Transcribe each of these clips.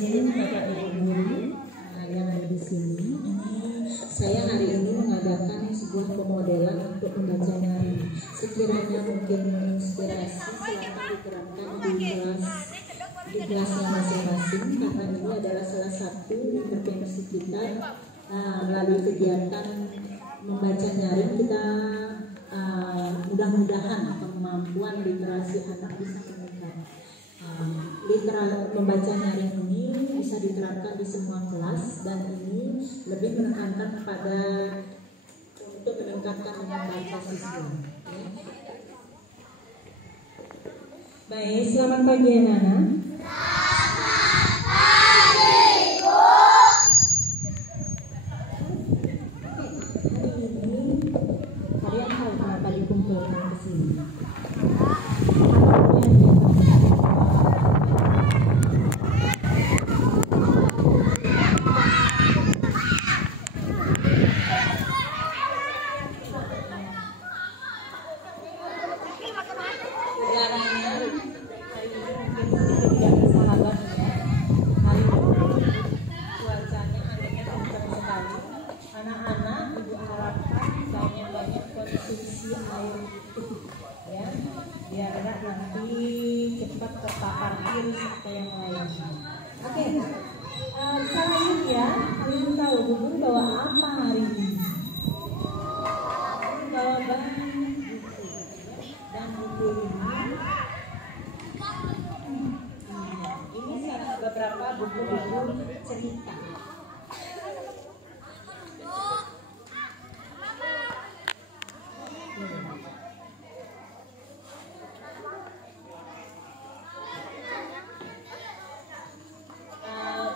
izin Bapak Ibu guru yang ada di sini. Saya hari ini mengadakan sebuah pemodelan untuk membaca nyari. Sekiranya mungkin inspirasi, silakan diterapkan di kelasnya masing-masing, karena ini adalah salah satu intervensi kita melalui kegiatan membaca nyaring. Kita mudah-mudahan kemampuan literasi anak bisa meningkat. Membaca nyaring ini bisa diterapkan di semua kelas, dan ini lebih menekankan kepada untuk meningkatkan membaca siswa. Baik, selamat pagi anak-anak. Kalian tahu kenapa dikumpulkan ke sini?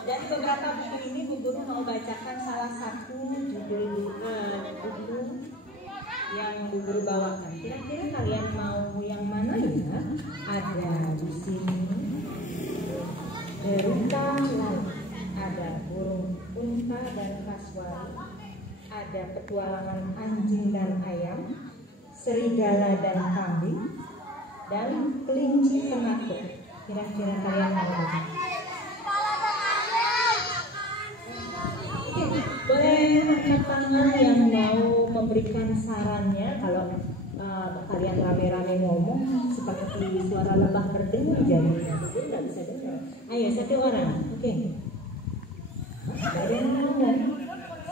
Dan beberapa buku ini Bu Guru mau bacakan salah satu judul buku yang Bu Guru bawakan. Kira-kira kalian mau yang mana ya? Ada di sini Derita Laut, ada Burung Unta dan Kasuari, ada Petualangan Anjing dan Ayam, Serigala dan Kambing, dan Kelinci Penakut. Kira-kira kalian mau apa? Boleh angkat tangan yang mau memberikan sarannya. Kalau kalian rame-rame ngomong seperti suara lebah berdengur jadinya, jadi nggak bisa dengar. Ayo satu orang, oke. Ada yang mau?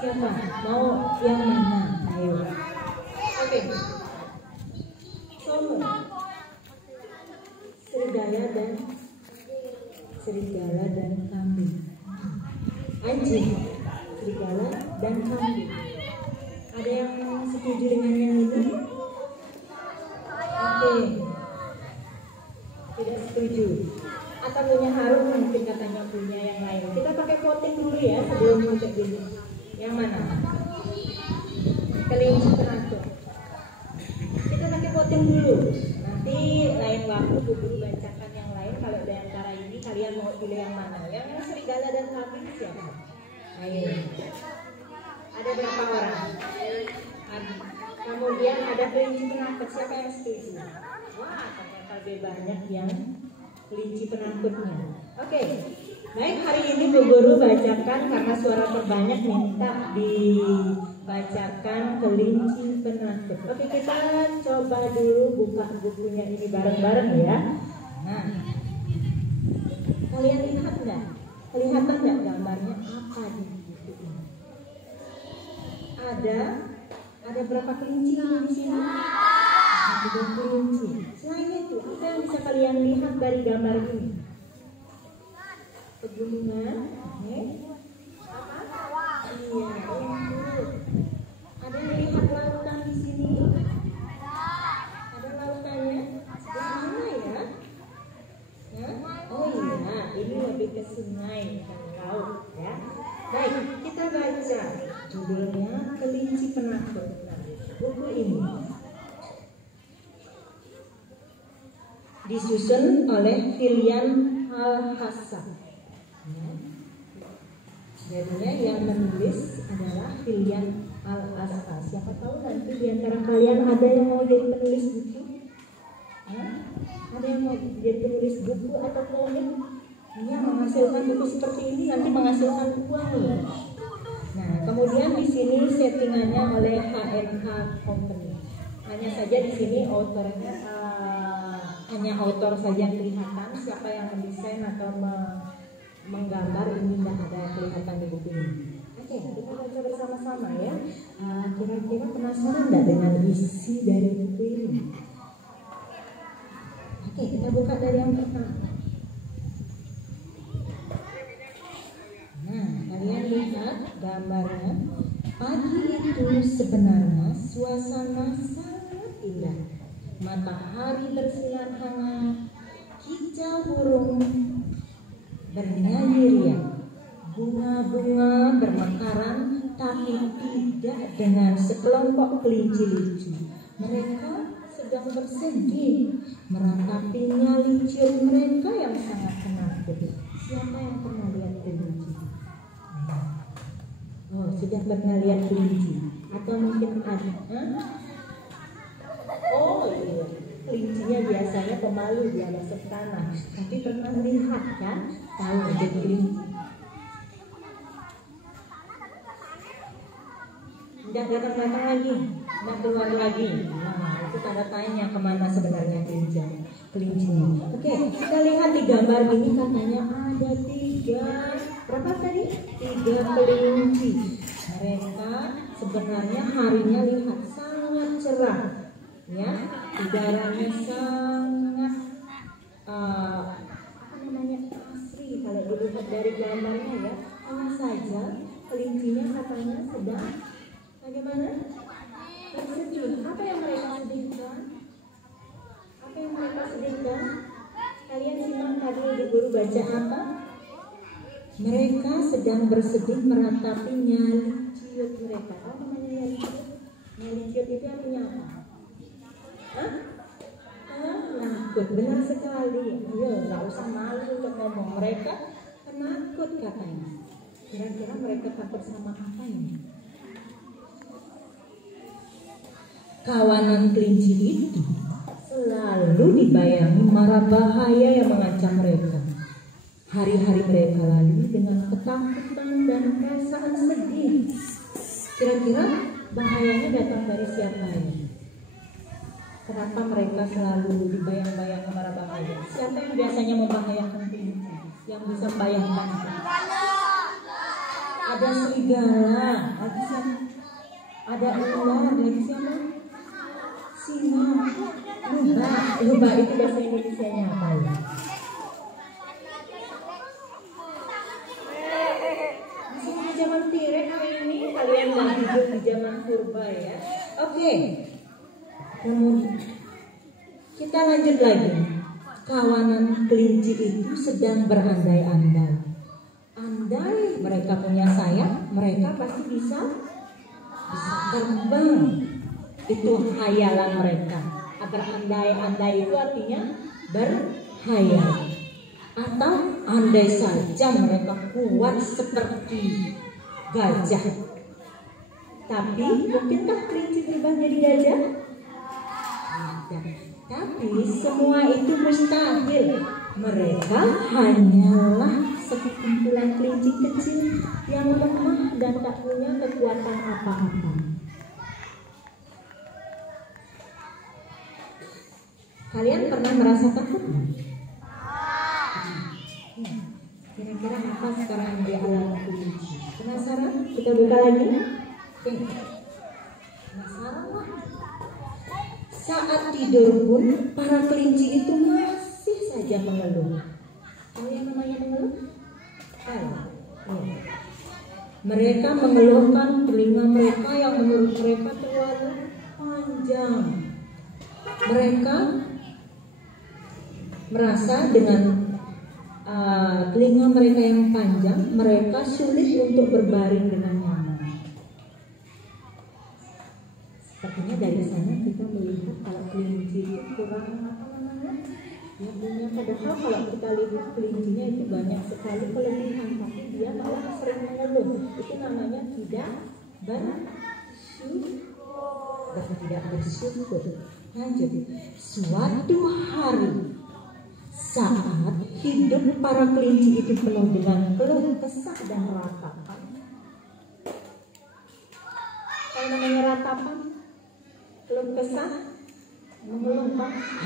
Siapa? Mau yang mana? Ayo. Oke. Somo. Serigala dan kambing. Anjing, serigala dan kambing. Ada yang setuju dengan yang ini? Oke. Tidak setuju. Atau punya harum, mungkin katanya punya yang lain. Kita pakai voting dulu ya sebelum kita ini. Yang mana? Kelinci penakut. Kita pakai voting dulu. Nanti lain waktu Bu Guru bacakan yang lain. Kalau di antara ini kalian mau pilih yang mana? Yang serigala dan kambing siapa? Ayo. Ada berapa orang? Kemudian ada kelinci penakut. Siapa yang setuju? Wah, ternyata lebih banyak yang kelinci penakutnya. Oke. Baik, hari ini Bu Guru bacakan karena suara terbanyak minta dibacakan kelinci penakut. Oke, kita coba dulu buka bukunya ini bareng-bareng ya. Nah, kalian lihat nggak? Kelihatan nggak gambarnya apa di buku ini? Ada berapa kelinci di sini? Ada kelinci. Selain itu, apa yang bisa kalian lihat dari gambar ini? Pegunungan, apa? Iya, ada yang lihat lautan di sini? Ada lautannya? Di mana ya? Oh iya, ini lebih ke sungai bukan laut ya. Baik, kita baca judulnya Kelinci Penakut. Nah, buku ini disusun oleh Filian Al-Hasan. Jadinya yang menulis adalah Filian Al-Hasan. Siapa tahu nanti di antara kalian ada yang mau jadi penulis buku? Ada yang mau jadi penulis buku atau komik? Dia menghasilkan buku seperti ini nanti menghasilkan uang loh. Nah, kemudian di sini settingannya oleh HNK Company. Hanya saja di sini autornya hanya autor saja yang kelihatan, siapa yang mendesain atau menggambar ini tidak ada kelihatan di buku ini. Oke, kita baca bersama-sama ya. Kira-kira penasaran nggak dengan isi dari buku ini? Oke, kita buka dari yang pertama. Nah, kalian lihat gambarnya. Pagi itu sebenarnya suasana sangat indah. Matahari bersinar hangat, kicau burung bernyanyi riang, bunga-bunga bermekaran, tapi tidak dengan sekelompok kelinci lucu. Mereka sedang bersedih meratapi nyali cium mereka yang sangat penakut. Siapa yang pernah lihat kelinci? Oh, sudah pernah lihat kelinci? Atau mungkin ada? Oh iya, kelincinya biasanya pemalu, dia masuk tanah. Tapi pernah lihat kan? Tahu ada kelinci? Tidak datang-datang lagi, tidak keluar lagi. Nah, itu tanda tanya kemana sebenarnya kelincinya. Oke, kita lihat di gambar ini katanya ada 3, berapa tadi? 3 kelinci. Mereka sebenarnya harinya lihat sangat cerah, ya, udaranya sangat asri kalau dilihat dari gambarnya ya. Hanya saja kelincinya katanya sedang bagaimana? Tersenyum. Apa yang mereka sedihkan? Apa yang mereka sedihkan? Kalian simak tadi di guru baca apa? Mereka sedang bersedih meratapi nyali ciut mereka. Apa namanya nyali ciut? Nyali ciut itu artinya apa? Hah? Penakut, benar sekali. Ayo, nggak usah malu untuk ngomong. Mereka penakut katanya. Kira-kira mereka takut sama apa ini? Kawanan kelinci itu selalu dibayangi mara bahaya yang mengancam mereka. Hari-hari mereka lalui dengan ketakutan dan perasaan sedih. Kira-kira bahayanya datang dari siapa ini? Kenapa mereka selalu dibayang-bayang mara bahaya? Siapa yang biasanya membahayakan kelinci? Yang bisa membayangkan? Ada serigala, lagi siapa? Ada ular, lagi siapa? Singa, lubah itu bahasa Indonesianya apa ya? Masih di zaman T-Rex ini, kalian yang hidup di zaman purba ya. Oke. Kemudian kita lanjut lagi. Kawanan kelinci itu sedang berandai-andai. Andai mereka punya sayap, mereka pasti bisa terbang. Itu khayalan mereka. Berandai-andai itu artinya berkhayal. Atau andai saja mereka kuat seperti gajah. Tapi mungkinkah kelinci berubah jadi gajah? Tidak. Tapi semua itu mustahil. Mereka hanyalah sekumpulan kelinci kecil yang lemah dan tak punya kekuatan apa-apa. Kalian pernah merasa takut? Kira-kira apa sekarang yang dialami kelinci? Penasaran? Kita buka lagi. Oke. Penasaran lah. Saat tidur pun para kelinci itu masih saja mengeluh. Tahu yang namanya mengeluh? Mereka mengeluhkan telinga mereka yang menurut mereka terlalu panjang. Mereka merasa dengan telinga mereka yang panjang, mereka sulit untuk berbaring dengan nyaman. Sepertinya dari sana kita melihat kalau kelinci itu kurang ya punya, padahal kalau kita lihat kelincinya itu banyak sekali kelebihan, tapi dia malah sering mengeluh. Itu namanya tidak bersyukur. Lanjut. Suatu hari saat hidup para kelinci itu penuh dengan keluh kesah dan ratapan. Kalau namanya ratapan, keluh kesah, mengeluh,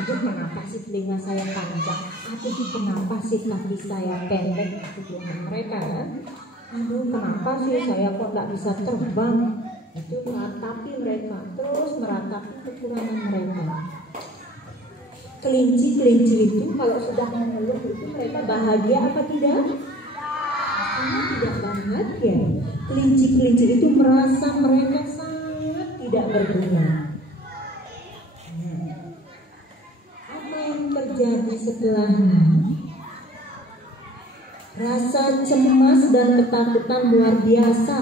aduh kenapa sih telinga saya panjang, aduh kenapa sih kaki saya pendek, itu bilang mereka kan. Aduh kenapa sih saya kok nggak bisa terbang, itu meratapi mereka, terus meratapi kekurangan mereka. Kelinci-kelinci itu kalau sudah mengeluh itu mereka bahagia apa tidak? Tidak bahagia. Kelinci-kelinci itu merasa mereka sangat tidak berguna. Apa yang terjadi setelahnya? Rasa cemas dan ketakutan luar biasa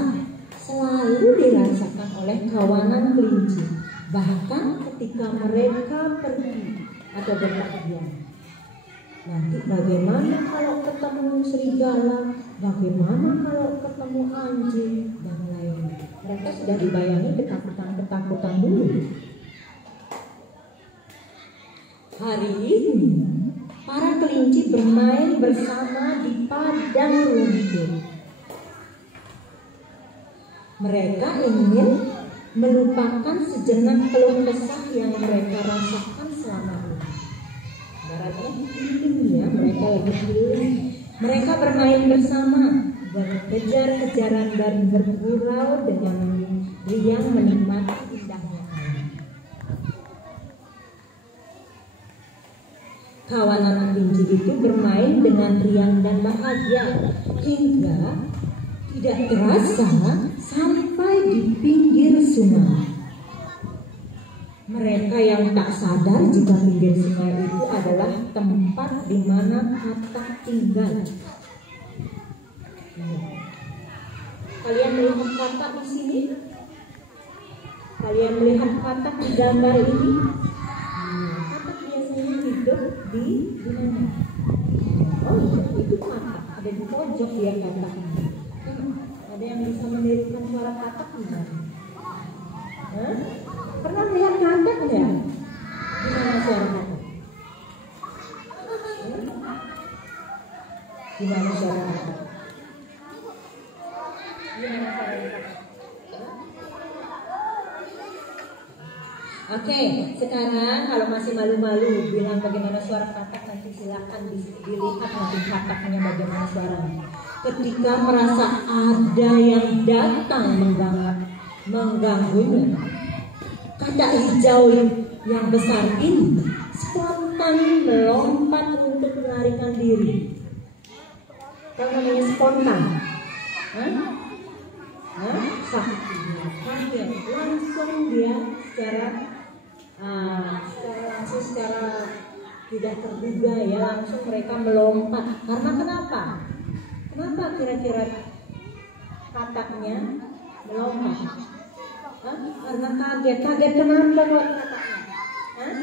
selalu dirasakan oleh kawanan kelinci. Bahkan ketika mereka pergi atau berpergian. Nanti bagaimana kalau ketemu serigala, bagaimana kalau ketemu anjing dan lain-lain. Mereka sudah dibayangi ketakutan-ketakutan dulu. Hari ini para kelinci bermain bersama di padang rumput. Mereka ingin melupakan sejenak keluh kesah yang mereka rasakan selama ini. Baratnya ya, mereka lagi healing. Mereka bermain bersama, berkejar-kejaran dan bergurau dengan riang menikmati indahnya alam. Kawanan kelinci itu bermain dengan riang dan bahagia hingga tidak terasa sampai di pinggir sungai. Mereka yang tak sadar jika pinggir sungai itu adalah tempat di mana katak tinggal. Kalian melihat katak di sini? Kalian melihat katak di gambar ini? Katak biasanya hidup di mana? Oh, itu katak. Ada di pojok dia katak. Ada yang bisa menirukan suara katak tidak? Pernah lihat katak enggak? Gimana suara katak? Gimana suara katak? Gimana suara katak? Oke, sekarang kalau masih malu-malu bilang bagaimana suara katak, nanti silakan dilihat nanti kataknya bagaimana suaranya. Ketika merasa ada yang datang mengganggunya, katak hijau yang besar ini spontan melompat untuk melarikan diri. Tahu namanya spontan? Kaget, langsung dia secara tidak terduga ya, langsung mereka melompat. Karena kenapa? Kenapa kira-kira kataknya melompat? Karena kaget. Kaget kenapa kok kataknya?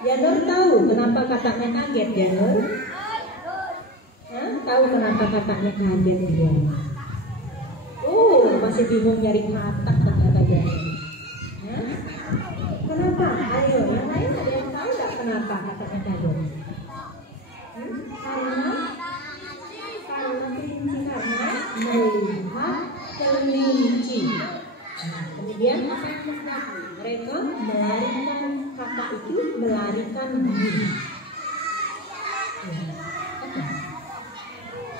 Janur tahu kenapa kataknya kaget, Janur? Tahu kenapa kataknya kaget, Janur? Masih bingung nyari katak ternyata Janur. Kenapa? Ayo, yang lain ada yang tahu nggak kenapa kataknya kaget? Karena melihat kelinci. Kemudian apa yang terjadi? Mereka melarikan katak itu, melarikan diri.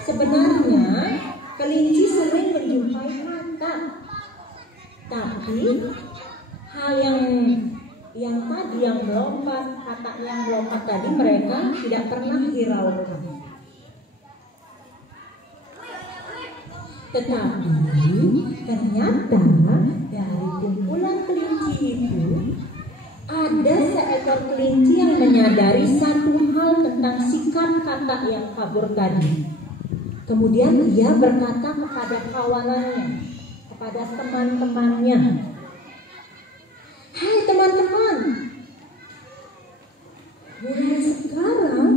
Sebenarnya kelinci sering menjumpai katak, tapi hal yang tadi yang melompat, katak yang melompat tadi mereka tidak pernah hiraukan. Tetapi ternyata dari kumpulan kelinci itu ada seekor kelinci yang menyadari satu hal tentang sikap katak yang kabur tadi. Kemudian dia berkata kepada kawanannya, kepada teman-temannya, "Hai teman-teman, mulai sekarang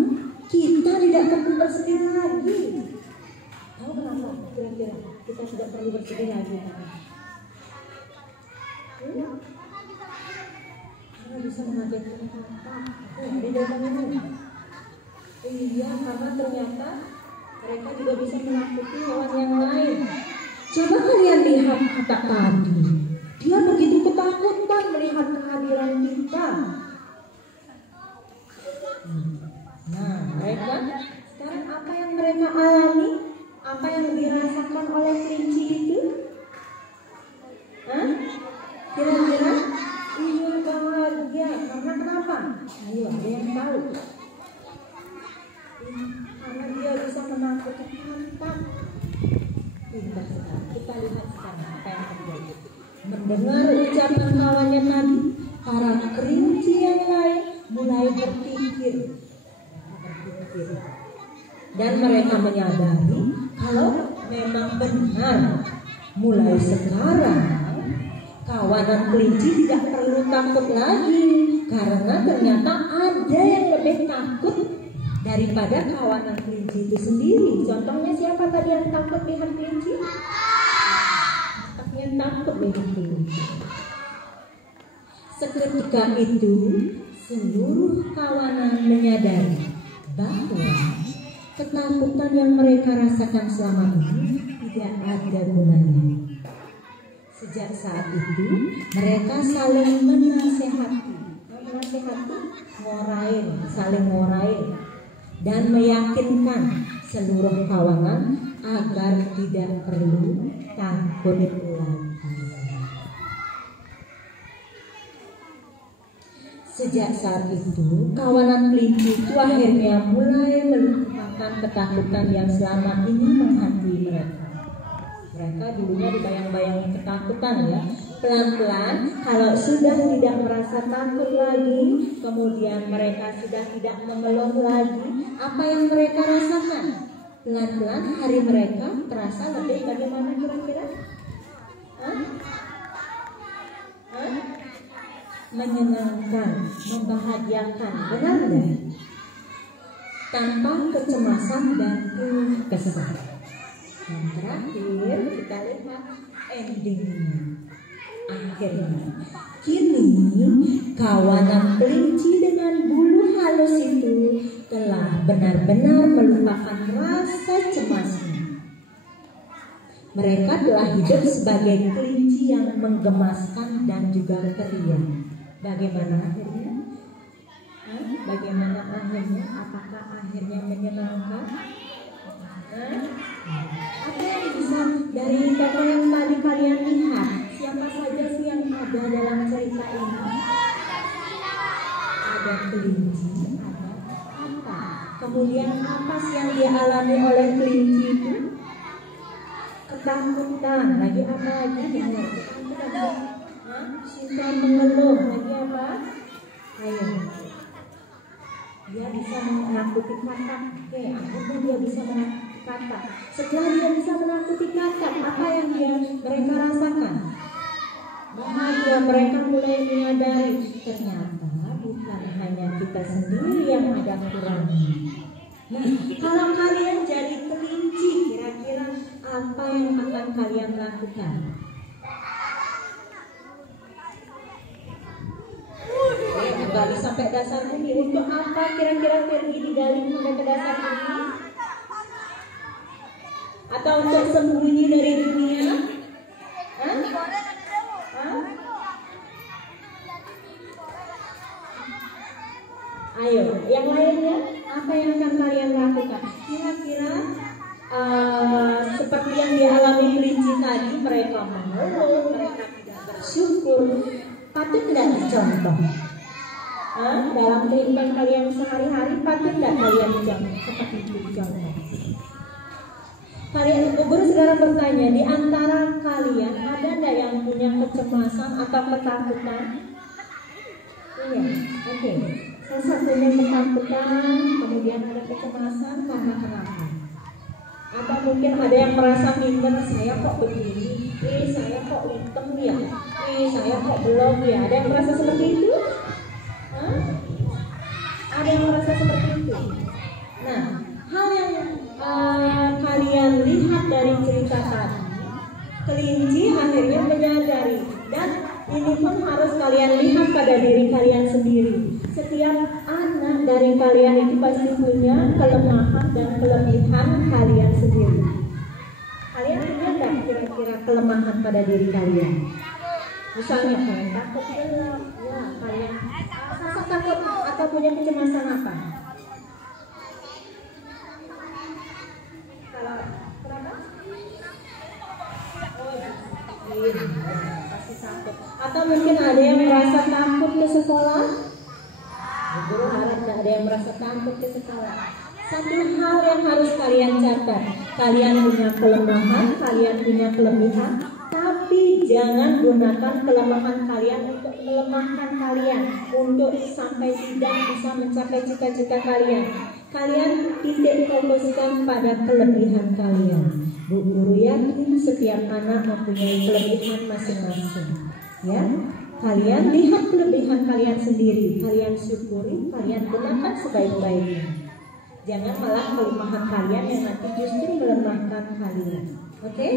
kita tidak perlu bersedih lagi." Tahu kenapa? Kira-kira kita tidak perlu bersedih lagi. Karena bisa mengagetkan katak. Di dalam ini. Iya, karena ternyata mereka juga bisa menakuti hewan yang lain. Coba kalian lihat kata tadi. Dia begitu ketakutan melihat kehadiran kita. Nah, mereka sekarang apa yang mereka alami? Apa yang dirasakan oleh kelinci itu? Hah? Kira-kira? Iya, bahagia. Karena kenapa? Ayo, ada yang tahu? Karena dia bisa menakuti mantap. Kita lihat sekarang apa yang terjadi. Mendengar ucapan kawannya tadi, para kelinci yang lain mulai berpikir. Dan mereka menyadari kalau memang benar mulai sekarang kawanan kelinci tidak perlu takut lagi, karena ternyata ada yang lebih takut daripada kawanan kelinci itu sendiri. Contohnya siapa tadi yang takut lihat kelinci? Yang takut lihat kelinci. Seketika itu seluruh kawanan menyadari bahwa ketakutan yang mereka rasakan selama ini tidak ada gunanya. Sejak saat itu mereka saling menasehati, saling ngorain, dan meyakinkan seluruh kawanan agar tidak perlu takut lagi. Sejak saat itu, kawanan kelinci itu akhirnya mulai melupakan ketakutan yang selama ini menghantui mereka. Mereka dulunya dibayang-bayangi ketakutan ya. Pelan-pelan kalau sudah tidak merasa takut lagi, kemudian mereka sudah tidak memeluk lagi, apa yang mereka rasakan? Pelan-pelan hari mereka terasa lebih bagaimana kira-kira? Menyenangkan, membahagiakan, benar nggak? Tanpa kecemasan dan kesal. Dan terakhir kita lihat endingnya. Akhirnya, kini kawanan kelinci dengan bulu halus itu telah benar-benar melupakan rasa cemasnya. Mereka telah hidup sebagai kelinci yang menggemaskan dan juga ceria. Bagaimana akhirnya? Bagaimana akhirnya? Apakah akhirnya menyenangkan? Apa yang bisa dari kata yang tadi kalian lihat? Siapa saja sih yang ada dalam cerita ini? Ada kelinci, ada apa? Kemudian apa sih yang dialami oleh kelinci itu? Ketakutan. Lagi apa lagi? Ketakutan. Suka mengeluh. Lagi apa? Ayo. Dia bisa menakuti kata. Oke, akhirnya dia bisa menakuti kata. Setelah dia bisa menakuti kata, apa yang mereka rasakan? Bahagia. Mereka mulai menyadari ternyata bukan hanya kita sendiri yang ada kurangnya. Nah, kalau kalian jadi kelinci, kira-kira apa yang akan kalian lakukan? Gali sampai dasar bumi. Untuk apa kira-kira pergi digali sampai ke dasar bumi? Atau untuk sembunyi dari dunia? Ayo, yang lainnya apa yang akan kalian lakukan? Kira-kira seperti yang dialami kelinci tadi, mereka mengeluh, mereka tidak bersyukur. Patut tidak dicontoh? Dalam kehidupan kalian sehari-hari, patut tidak kalian dicontoh seperti itu contoh? Kalian, guru sekarang bertanya, di antara kalian ada nggak yang punya kecemasan atau ketakutan? Iya, oke. Salah satunya ketakutan, kemudian ada kecemasan karena kenapa? Atau mungkin ada yang merasa minder, saya kok begini, saya kok hitam ya, saya kok belum ya. Ada yang merasa seperti itu? Ada yang merasa seperti itu? Nah, hal yang kalian lihat dari cerita tadi, kelinci akhirnya menyadari, dan ini pun harus kalian lihat pada diri kalian sendiri. Setiap anak dari kalian itu pasti punya kelemahan dan kelebihan kalian sendiri. Kalian punya nggak kira-kira kelemahan pada diri kalian? Misalnya kalian takut gelap, ya kalian rasa takut atau punya kecemasan apa? Kalau kenapa? Pasti takut. Atau mungkin ada yang merasa takut ke sekolah? Guru harap tidak ada yang merasa takut ke sekolah. Satu hal yang harus kalian catat, kalian punya kelemahan, kalian punya kelebihan, tapi jangan gunakan kelemahan kalian untuk melemahkan kalian, untuk sampai tidak bisa mencapai cita-cita kalian. Kalian titik fokuskan pada kelebihan kalian. Bu guru yakin setiap anak mempunyai kelebihan masing-masing. Ya, kalian lihat kelebihan kalian sendiri, kalian syukuri, kalian gunakan sebaik-baiknya. Jangan malah kelemahan kalian yang nanti justru melemahkan kalian. Oke?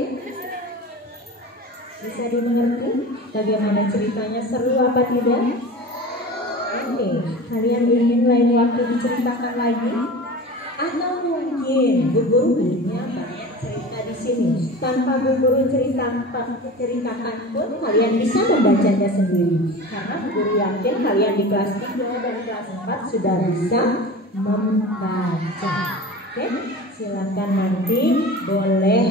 Bisa dimengerti bagaimana ceritanya, seru apa tidak? Oke, kalian ingin lain waktu diceritakan lagi? Atau mungkin Bu Guru punya banyak cerita di sini. Tanpa Bu Guru ceritakan pun kalian bisa membacanya sendiri. Karena Bu Guru yakin kalian di kelas 3 dan kelas 4 sudah bisa membaca. Oke, silakan nanti boleh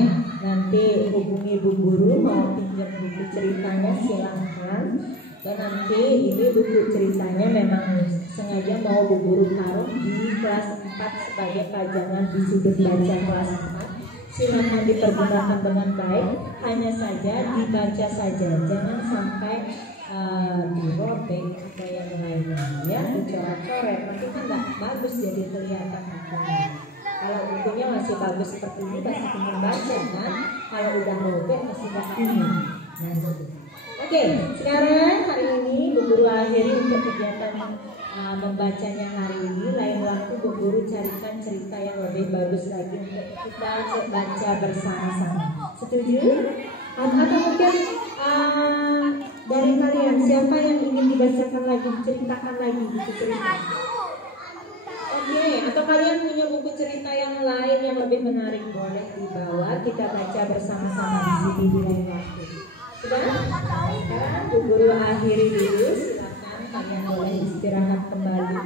hubungi Bu Guru mau pinjam buku ceritanya, silakan. Dan nanti ini buku ceritanya memang sengaja mau Bu Guru taruh di kelas 4 sebagai pajangan di sudut baca kelas 4. Silakan dipergunakan dengan baik, hanya saja dibaca saja, jangan sampai dirobek atau yang lainnya, ya, dicoret-coret, nanti kan nggak bagus jadi kelihatan bukunya. Kalau bukunya masih bagus seperti ini pasti ingin baca kan, kalau udah robek pasti nggak ingin. Oke, sekarang hari ini Bu Guru akhiri untuk kegiatan membacanya hari ini. Lain waktu Bu Guru carikan cerita yang lebih bagus lagi untuk kita baca bersama-sama. Setuju? Atau mungkin dari kalian siapa yang ingin dibacakan lagi, diceritakan lagi buku cerita? Oke, atau kalian punya buku cerita yang lain yang lebih menarik, boleh dibawa, kita baca bersama-sama di sini di lain waktu. Sudah? Sekarang Bu Guru akhiri dulu, silakan kalian boleh istirahat kembali.